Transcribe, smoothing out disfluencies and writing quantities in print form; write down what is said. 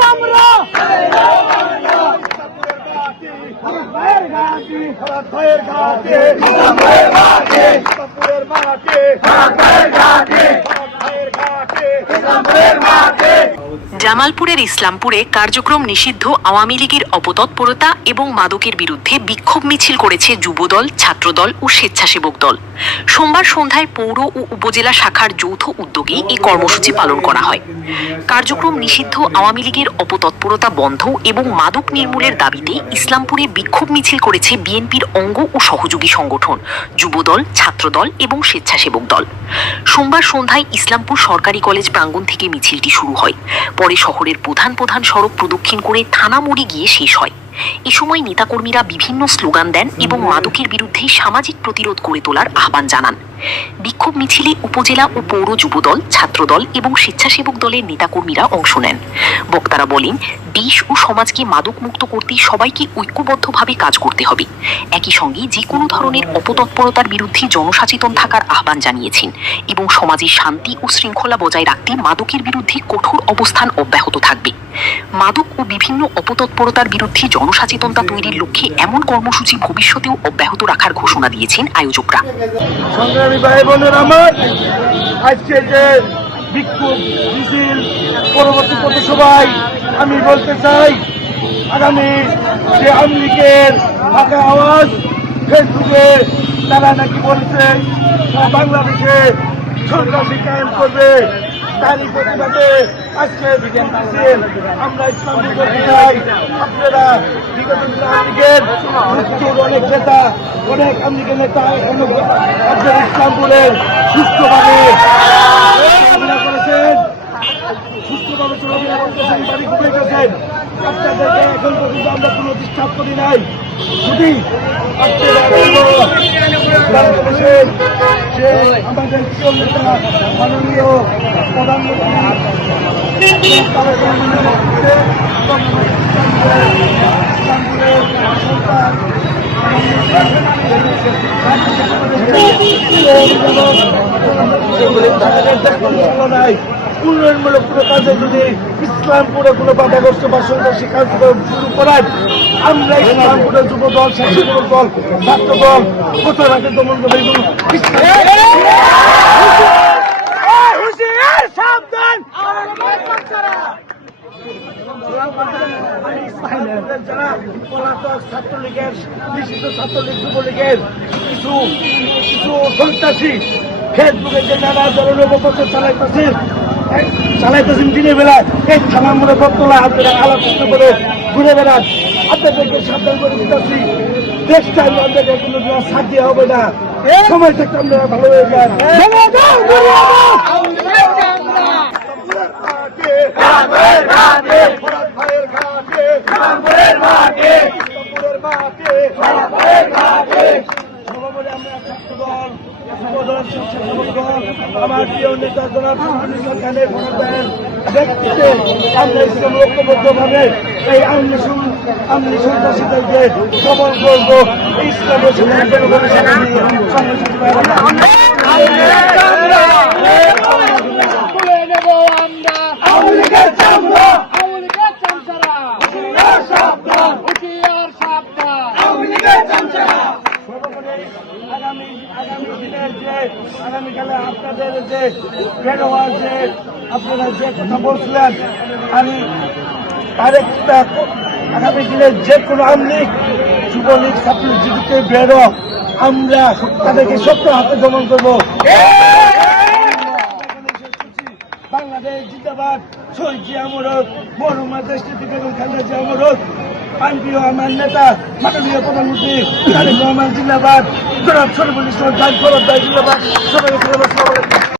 চামড়া জামালপুরের ইসলামপুরে কার্যক্রম নিষিদ্ধ আওয়ামী লীগের অপতৎপরতা এবং মাদকের বিরুদ্ধে বিক্ষোভ মিছিল করেছে যুবদল, ছাত্রদল ও স্বেচ্ছাসেবক দল। সোমবার সন্ধ্যায় পৌর ও উপজেলা শাখার যৌথ উদ্যোগে এই কর্মসূচি পালন করা হয়। কার্যক্রম নিষিদ্ধ আওয়ামী লীগের অপতৎপরতা বন্ধ এবং মাদক নির্মূলের দাবিতে ইসলামপুরে বিক্ষোভ মিছিল করেছে বিএনপির অঙ্গ ও সহযোগী সংগঠন, যুবদল, ছাত্রদল এবং স্বেচ্ছাসেবক দল। সোমবার সন্ধ্যায় ইসলামপুর সরকারি কলেজ প্রাঙ্গণ থেকে মিছিলটি শুরু হয়। পরে শহরের প্রধান প্রধান সড়ক প্রদক্ষিণ করে থানা মোড়ে গিয়ে শেষ হয়। এ সময় নেতাকর্মীরা বিভিন্ন স্লোগান দেন এবং মাদকের বিরুদ্ধে সামাজিক প্রতিরোধ গড়ে তোলার আহ্বান জানান। বিক্ষোভ মিছিলে উপজেলা ও পৌর যুবদল, ছাত্রদল এবং স্বেচ্ছাসেবক দলের নেতাকর্মীরা অংশ নেন। বক্তারা বলেন, দেশ ও সমাজকে মাদক মুক্ত করতে সবাইকে ঐক্যবদ্ধভাবে কাজ করতে হবে। একই সঙ্গে যে কোনো ধরনের অপতৎপরতার বিরুদ্ধে জনসচেতন থাকার আহ্বান জানিয়েছেন এবং সমাজের শান্তি ও শৃঙ্খলা বজায় রাখতে মাদকের বিরুদ্ধে কঠোর অবস্থান অব্যাহত থাকবে। মাদক ও বিভিন্ন অপতৎপরতার বিরুদ্ধে জনসচেতনতা তৈরির লক্ষ্যে এমন কর্মসূচি ভবিষ্যতেও অব্যাহত রাখার ঘোষণা দিয়েছেন আয়োজকরা। সংগ্রামী ভাই বোনের আমার, আজকে যে বিক্ষোভ মিছিল পরবর্তী পথসভায় আমি বলতে চাই, আগামী যে আওয়ামী লীগের ফাঁকা আওয়াজ ফেসবুকে তারা নাকি বলছে বাংলাদেশে সরকার কায়েম করবে, তারই প্রতিবাদে আজকে আমরা ইসলামপুর করতে চাই। আপনারা বিগত আওয়ামী লীগের মৃত্যুর অনেক নেতা, অনেক আওয়ামী লীগের নেতা আপনার ইসলামপুরের সুস্থভাবে চলাফেরা করেছেন, সুস্থভাবে চলাফেরা করতেছেন, বাড়ি ঘুমাইতেছেন। আপনাদেরকে এখন পর্যন্ত আমরা কোনো ডিস্টার্ব করি নাই। যদি আপনারা বাংলাদেশের যে আমাদের প্রিয় নেতা মাননীয় প্রধানমন্ত্রী উন্নয়নমূলক কোনো কাজে যদি ইসলামপুরে কোনো বাধাগ্রস্ত বা সন্ত্রাসী কার্যক্রম শুরু করেন, আমরা ইসলামপুরের যুব দল, স্বেচ্ছাসেবক দল, ছাত্র দল কোথাও রাখে দমন করবে। যারা পলাতক ছাত্রলীগের, নিষিদ্ধ ছাত্রলীগ, যুবলীগের কিছু সন্ত্রাসী ফেসবুকে যে নানা ধরনের অপপ্রচার চালাইতেছেন দিনের বেলায়, এই থানা মোড়ে বক্তলা আপনারা আলোচনা করে ঘুরে বেড়ান। আপনাদেরকে সাবধান করে দিতেছি, নেক্সট টাইম আপনাদের কোনো সাথ দেওয়া হবে না। সময় থাকতে আপনারা ভালো হয়ে যান। আমার প্রিয় নেতা জনাব সরকারের ব্যক্তিতে আমরা ইসলাম ঐক্যবদ্ধভাবে এই আমলি সন্ত্রাসীদেরকে দমন করবো। ইসলামের আগামীকালে আপনাদের যে বের হওয়ার যে আপনারা যে কথা বলছিলেন, আমি আরেকটা আগামী দিনে যে কোনো আওয়ামী লীগ, যুবলীগ, ছাত্রলীগ যদি বেরো, আমরা তাদেরকে শক্ত হাতে দমন করবো। বাংলাদেশ জিন্দাবাদ, শহীদ জিয়া অমরক, মরহুমা দেশনেত্রী বেগম খালেদা জিয়া অমরক, আইনপ্রিয় আমার নেতা মাননীয় প্রধানমন্ত্রী তারেক রহমান জিন্দাবাদ, জনাব শরীফুল ইসলাম জিন্দাবাদ। সবাই